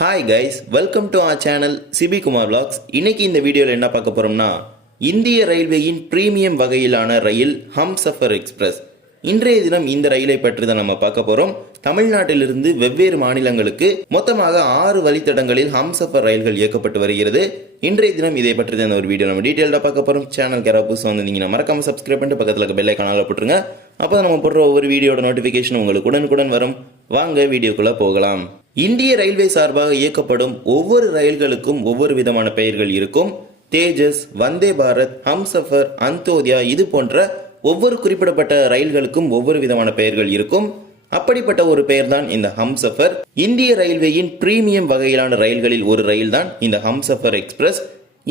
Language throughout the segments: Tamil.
Hi guys, welcome to our channel Sibi Kumar vlogs. இன்னைக்கு இந்த வீடியோவில் என்ன பார்க்க போறோம்னா, இந்திய ரயில்வேயின் பிரீமியம் வகையிலான ரயில் ஹம்சஃபர் எக்ஸ்பிரஸ். இன்றைய தினம் இந்த ரயிலை பற்றி தான் நம்ம பார்க்க போறோம். தமிழ்நாட்டிலிருந்து வெவ்வேறு மாநிலங்களுக்கு மொத்தமாக 6 வழித்தடங்களில் ஹம்சஃபர் ரயில்கள் இயக்கப்பட்டு வருகிறது. இன்றைய தினம் இதை பற்றி தான் ஒரு வீடியோ நம்ம டீட்டெயிலாக பார்க்க போறோம். சேனல் புதுசு வந்தீங்கன்னா மறக்காம சப்ஸ்கிரைப் பண்ணிட்டு பக்கத்தில் இருக்க பெல் ஐகானை போட்டுருங்க. அப்போ நம்ம போடுற ஒவ்வொரு வீடியோட நோட்டிஃபிகேஷன் உங்களுக்கு உடனுக்குடன் வரும். வாங்க வீடியோக்குள்ள போகலாம். இந்திய ரயில்வே சார்பாக இயக்கப்படும் ஒவ்வொரு ரயில்களுக்கும் ஒவ்வொரு விதமான பெயர்கள் இருக்கும். தேஜஸ், வந்தே பாரத், ஹம்சஃபர், அந்தோத்யா இது போன்ற ஒவ்வொரு குறிப்பிடப்பட்ட ரயில்களுக்கும் ஒவ்வொரு விதமான பெயர்கள் இருக்கும். அப்படிப்பட்ட ஒரு பெயர் தான் இந்த ஹம்சஃபர். இந்திய ரயில்வேயின் பிரீமியம் வகையிலான ரயில்களில் ஒரு ரயில் தான் இந்த ஹம்சஃபர் எக்ஸ்பிரஸ்.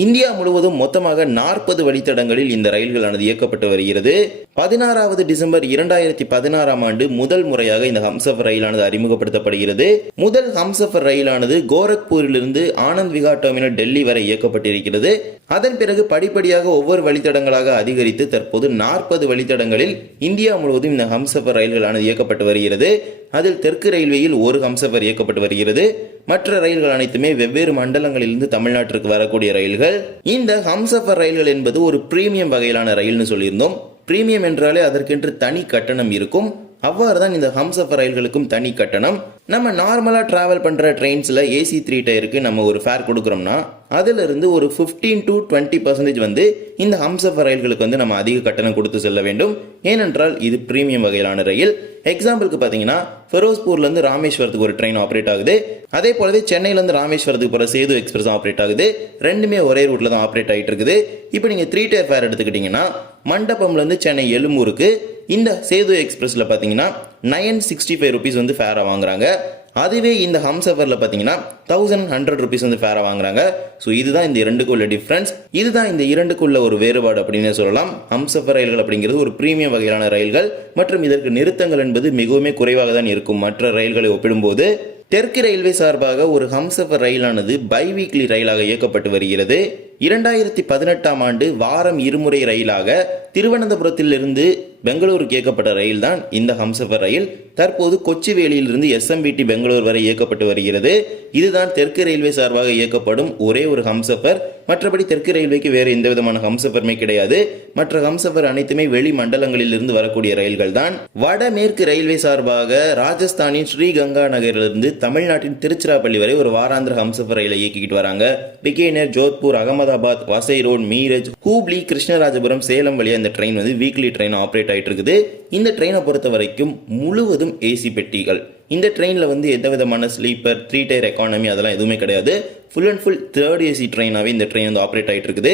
இந்தியா முழுவதும் மொத்தமாக 40 வழித்தடங்களில் இந்த ரயில்களானது இயக்கப்பட்டு வருகிறது. 16வது டிசம்பர் 2016ஆம் ஆண்டு முதல் முறையாக இந்த ஹம்சஃபர் ரயிலானது அறிமுகப்படுத்தப்படுகிறது. முதல் ஹம்சஃபர் ரயிலானது கோரக்பூரிலிருந்து ஆனந்த் விஹார் டெர்மினல் டெல்லி வரை இயக்கப்பட்டிருக்கிறது. அதன் பிறகு படிப்படியாக ஒவ்வொரு வழித்தடங்களாக அதிகரித்து தற்போது 40 வழித்தடங்களில் இந்தியா முழுவதும் இந்த ஹம்சஃபர் ரயில்களானது இயக்கப்பட்டு வருகிறது. அதில் தெற்கு ரயில்வேயில் ஒரு ஹம்சஃபர் இயக்கப்பட்டு வருகிறது. மற்ற ரயில்கள் அனைத்துமே வெவ்வேறு மண்டலங்களிலிருந்து தமிழ்நாட்டிற்கு வரக்கூடிய ரயில்கள். இந்த ஹம்சஃபர் ரயில்கள் என்பது ஒரு பிரீமியம் வகையிலான ரயில்னு சொல்லியிருந்தோம். பிரீமியம் என்றாலே அதற்கென்று தனி கட்டணம் இருக்கும். அவ்வாறு தான் இந்த ஹம்சஃபர் ரயில்களுக்கும் தனி கட்டணம். நம்ம நார்மலா டிராவல் பண்ற ட்ரெயின்ஸ்ல ஏசி 3 டயருக்கு நம்ம ஒரு ஃபேர் கொடுக்குறோம்னா அதுல இருந்து ஒரு 15 to 20% வந்து இந்த ஹம்சஃபர் ரயில்களுக்கு வந்து நம்ம அதிக கட்டணம் கொடுத்து செல்ல வேண்டும். ஏனென்றால் இது பிரீமியம் வகையிலான ரயில். எக்ஸாம்பிளுக்கு பார்த்தீங்கன்னா, ஃபெரோஸ்பூர்ல இருந்து ராமேஸ்வரத்துக்கு ஒரு ட்ரெயின் ஆப்ரேட் ஆகுது. அதே போலவே சென்னையில இருந்து ராமேஸ்வரத்துக்கு போற சேது எக்ஸ்பிரஸ் ஆப்ரேட் ஆகுது. ரெண்டுமே ஒரே ரூட்ல தான் ஆப்ரேட் ஆகிட்டு இருக்குது. இப்போ நீங்க 3 டயர் ஃபேர் எடுத்துக்கிட்டீங்கன்னா, மண்டபம்ல இருந்து சென்னை எழும்பூருக்கு இந்த சேது எக்ஸ்பிரஸ்ல பார்த்தீங்கன்னா 965 ருபீஸ் வந்து ஃபேரா வாங்குறாங்க. அதுவே இந்த ஹம்சஃபர்ல பார்த்தீங்கன்னா 1100 ருபீஸ் வந்து ஃபேரா வாங்குறாங்க. ஸோ இதுதான் இந்த இரண்டுக்கும் உள்ள டிஃபரன்ஸ். இதுதான் இந்த இரண்டுக்குள்ள ஒரு வேறுபாடு அப்படின்னு சொல்லலாம். ஹம்சஃபர் ரயில்கள் அப்படிங்கிறது ஒரு பிரீமியம் வகையிலான ரயில்கள் மற்றும் இதற்கு நிறுத்தங்கள் என்பது மிகவும் குறைவாக தான் இருக்கும் மற்ற ரயில்களை ஒப்பிடும்போது. தெற்கு ரயில்வே சார்பாக ஒரு ஹம்சஃபர் ரயிலானது பைவீக்லி ரயிலாக இயக்கப்பட்டு வருகிறது. 2018ஆம் ஆண்டு வாரம் இருமுறை ரயிலாக திருவனந்தபுரத்திலிருந்து பெங்களூருக்கு இயக்கப்பட்ட ரயில் தான் இந்த ஹம்சஃபர் ரயில். தற்போது கொச்சிவேலியிலிருந்து SMBT பெங்களூர் வரை இயக்கப்பட்டு வருகிறது. இதுதான் தெற்கு ரயில்வே சார்பாக இயக்கப்படும் ஒரே ஒரு ஹம்சஃபர். மற்றபடி தெற்கு ரயில்வேக்கு வேறு எந்த விதமான ஹம்சஃபருமே கிடையாது. மற்ற ஹம்சஃபர் அனைத்துமே வெளி மண்டலங்களில் இருந்து வரக்கூடிய ரயில்கள் தான். வடமேற்கு ரயில்வே சார்பாக ராஜஸ்தானின் ஸ்ரீகங்கா நகரிலிருந்து தமிழ்நாட்டின் திருச்சிராப்பள்ளி வரை ஒரு வாராந்திர ஹம்சஃபர் ரயிலை இயக்கிட்டு வராங்க. பிகேனர், ஜோத்பூர், அகமதாபாத், வசை ரோட், மீரஜ், ஹூப்ளி, கிருஷ்ணராஜபுரம், சேலம் வழியா இந்த ட்ரெயின் வந்து வீக்லி ட்ரெயின் ஆப்ரேட் ஆயிட்டு இருக்குது. இந்த ட்ரெயினை பொறுத்த வரைக்கும் முழுவதும் ஏசி பெட்டிகள். இந்த ட்ரெயின்ல வந்து எந்த விதமான ஸ்லீப்பர், 3 டயர் எக்கானமி அதெல்லாம் எதுவுமே கிடையாது. Full and full 3rd AC ட்ரெயினாவே இந்த ட்ரெயின் வந்து ஆப்ரேட் ஆயிட்டு இருக்குது.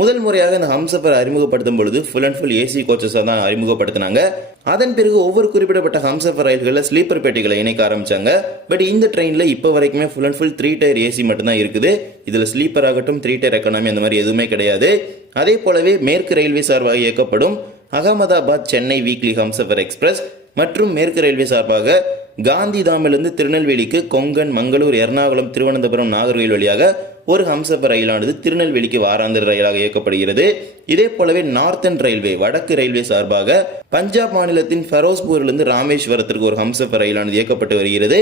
முதல் முறையாக இந்த ஹம்சஃபர் அறிமுகப்படுத்தும் பொழுது ஃபுல் அண்ட் ஃபுல் ஏசி கோச்சஸாக தான் அறிமுகப்படுத்தினாங்க. அதன் பிறகு ஒவ்வொரு குறிப்பிடப்பட்ட ஹம்சஃபர் ரயில்களில் ஸ்லீப்பர் பெட்டிகளை இணைக்க ஆரம்பிச்சாங்க. பட் இந்த ட்ரெயினில் இப்போ வரைக்குமே full and full 3 tyre AC மட்டும்தான் இருக்குது. இதில் ஸ்லீப்பர் ஆகட்டும், 3 டயர் எக்கானமி அந்த மாதிரி எதுவுமே கிடையாது. அதே போலவே மேற்கு ரயில்வே சார்பாக இயக்கப்படும் அகமதாபாத் சென்னை வீக்லி ஹம்சஃபர் எக்ஸ்பிரஸ் மற்றும் மேற்கு ரயில்வே சார்பாக காந்திதாமிலிருந்து திருநெல்வேலிக்கு கொங்கன், மங்களூர், எர்ணாகுளம், திருவனந்தபுரம், நாகர்கோவில் வழியாக ஒரு ஹம்சஃபர் ரயிலானது திருநெல்வேலிக்கு வாராந்திர ரயிலாக இயக்கப்படுகிறது. இதே போலவே நார்த்தன் ரயில்வே வடக்கு ரயில்வே சார்பாக பஞ்சாப் மாநிலத்தின் ஃபெரோஸ்பூரிலிருந்து ராமேஸ்வரத்திற்கு ஒரு ஹம்சஃபர் ரயிலானது இயக்கப்பட்டு வருகிறது.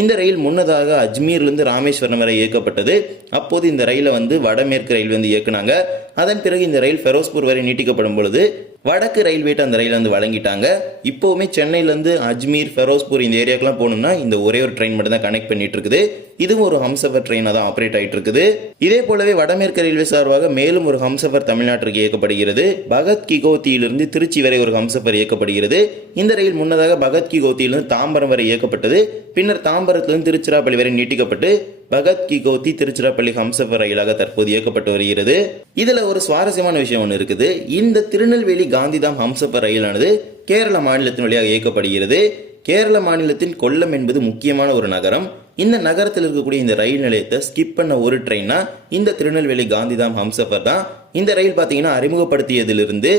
இந்த ரயில் முன்னதாக அஜ்மீர்லேருந்து ராமேஸ்வரம் வரை இயக்கப்பட்டது. அப்போது இந்த ரயிலை வந்து வடமேற்கு ரயில்வே வந்து இயக்குனாங்க. அதன் பிறகு இந்த ரயில் ஃபெரோஸ்பூர் வரை நீட்டிக்கப்படும் பொழுது வடக்கு ரயில்வேட்டு அந்த ரயில் வந்து வழங்கிட்டாங்க. இப்போவுமே சென்னையிலேருந்து அஜ்மீர், ஃபெரோஸ்பூர் இந்த ஏரியாக்கெல்லாம் போகணும்னா இந்த ஒரே ஒரு ட்ரெயின் மட்டும் தான் கனெக்ட் பண்ணிட்டு இருக்குது. இதுவும் ஒரு ஹம்சஃபர் ட்ரெயினாக தான் ஆப்ரேட் ஆகிட்டு இருக்குது. இதே போலவே வடமேற்கு ரயில்வே சார்பாக மேலும் ஒரு ஹம்சஃபர் தமிழ்நாட்டிற்கு இயக்கப்படுகிறது. பகத் கி கோத்தியிலிருந்து திருச்சி வரை ஒரு ஹம்சஃபர் இயக்கப்படுகிறது. இந்த ரயில் முன்னதாக பகத் கி கோத்தியிலிருந்து தாம்பரம் வரை இயக்கப்பட்டது. பின்னர் தாம்பரத்திலிருந்து திருச்சிராப்பள்ளி வரை நீட்டிக்கப்பட்டு பகத் கி கோத்தி திருச்சிராப்பள்ளி ஹம்சஃபர் ரயிலாக தற்போது இயக்கப்பட்டு வருகிறது. இதுல ஒரு சுவாரஸ்யமான விஷயம் ஒன்று இருக்குது. இந்த திருநெல்வேலி காந்திதாம் ஹம்சஃபர் ரயிலானது கேரள மாநிலத்தின் வழியாக இயக்கப்படுகிறது. கேரள மாநிலத்தின் கொல்லம் என்பது முக்கியமான ஒரு நகரம். இந்த நகரத்தில் இருக்கக்கூடிய இந்த ரயில் நிலையத்தை ஸ்கிப் பண்ண ஒரு ட்ரெயினா இந்த திருநெல்வேலி காந்திதாம் ஹம்சஃபர் தான். இந்த ரயில் பார்த்தீங்கன்னா அறிமுகப்படுத்தியதிலிருந்து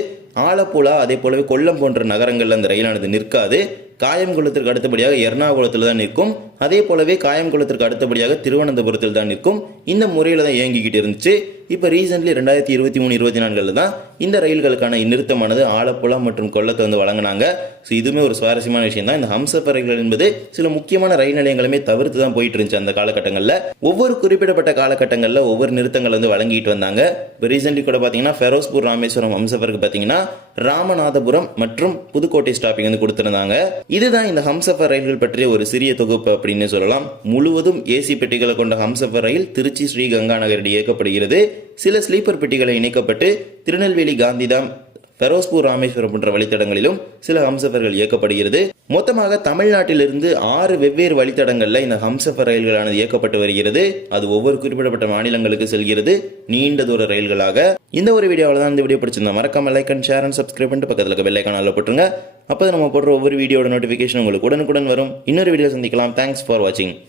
ஆலப்புழா, அதே போலவே கொல்லம் போன்ற நகரங்கள்ல அந்த ரயிலானது நிற்காது. காயங்குளத்திற்கு அடுத்தபடியாக எர்ணாகுளத்தில் தான் நிற்கும். அதே போலவே காயம்குளத்திற்கு அடுத்தபடியாக திருவனந்தபுரத்தில் தான் நிற்கும். இந்த முறையில் தான் இயங்கிக்கிட்டு இருந்துச்சு. இப்போ ரீசென்ட்லி 2023-24 தான் இந்த ரயில்களுக்கான நிறுத்தமானது ஆலப்புழா மற்றும் கொல்லத்தை வந்து வழங்கினாங்க. ஸோ இதுவுமே ஒரு சுவாரஸ்யமான விஷயம் தான். இந்த ஹம்சஃபர் ரயில்கள் என்பது சில முக்கியமான ரயில் நிலையங்களுமே தவிர்த்து தான் போயிட்டு இருந்துச்சு அந்த காலகட்டங்களில். ஒவ்வொரு குறிப்பிடப்பட்ட காலகட்டங்களில் ஒவ்வொரு நிறுத்தங்கள் வந்து வழங்கிட்டு வந்தாங்க. இப்போ ரீசென்ட்லி கூட பார்த்தீங்கன்னா ஃபெரோஸ்பூர் ராமேஸ்வரம் ஹம்சஃபருக்கு பார்த்தீங்கன்னா ராமநாதபுரம் மற்றும் புதுக்கோட்டை ஸ்டாப்பிங் வந்து கொடுத்திருந்தாங்க. இதுதான் இந்த ஹம்சஃபர் ரயில்கள் பற்றிய ஒரு சிறிய தொகுப்பு அப்படின்னு சொல்லலாம். முழுவதும் ஏசி பெட்டிகளை கொண்ட ஹம்சஃபர் ரயில் திருச்சி ஸ்ரீ கங்கா நகர் இயக்கப்படுகிறது. சில ஸ்லீப்பர் பெட்டிகளை இணைக்கப்பட்டு திருநெல்வேலி காந்திதாம் ஃபெரோஸ்பூர் ராமேஸ்வரம் போன்ற வழித்தடங்களிலும் சில ஹம்சஃபர்கள் இயக்கப்படுகிறது. மொத்தமாக தமிழ்நாட்டிலிருந்து 6 வெவ்வேறு வழித்தடங்களில் இந்த ஹம்சஃபர் ரயில்களானது இயக்கப்பட்டு வருகிறது. அது ஒவ்வொரு குறிப்பிடப்பட்ட மாநிலங்களுக்கு செல்கிறது நீண்ட தூர ரயில்களாக. இந்த ஒரு வீடியோவில் தான் இந்த வீடியோ பிடிச்சிருந்தா மறக்காம like and share and subscribe பண்ணிட்டு பக்கத்தில் இருக்க பெல் ஐகானில் போட்டுருங்க. அப்போ நம்ம போடுற ஒவ்வொரு வீடியோட நோட்டிஃபிகேஷன் உங்களுக்கு உடனுக்குடன் வரும். இன்னொரு வீடியோ சந்திக்கலாம். தேங்க்ஸ் ஃபார் வாட்சிங்.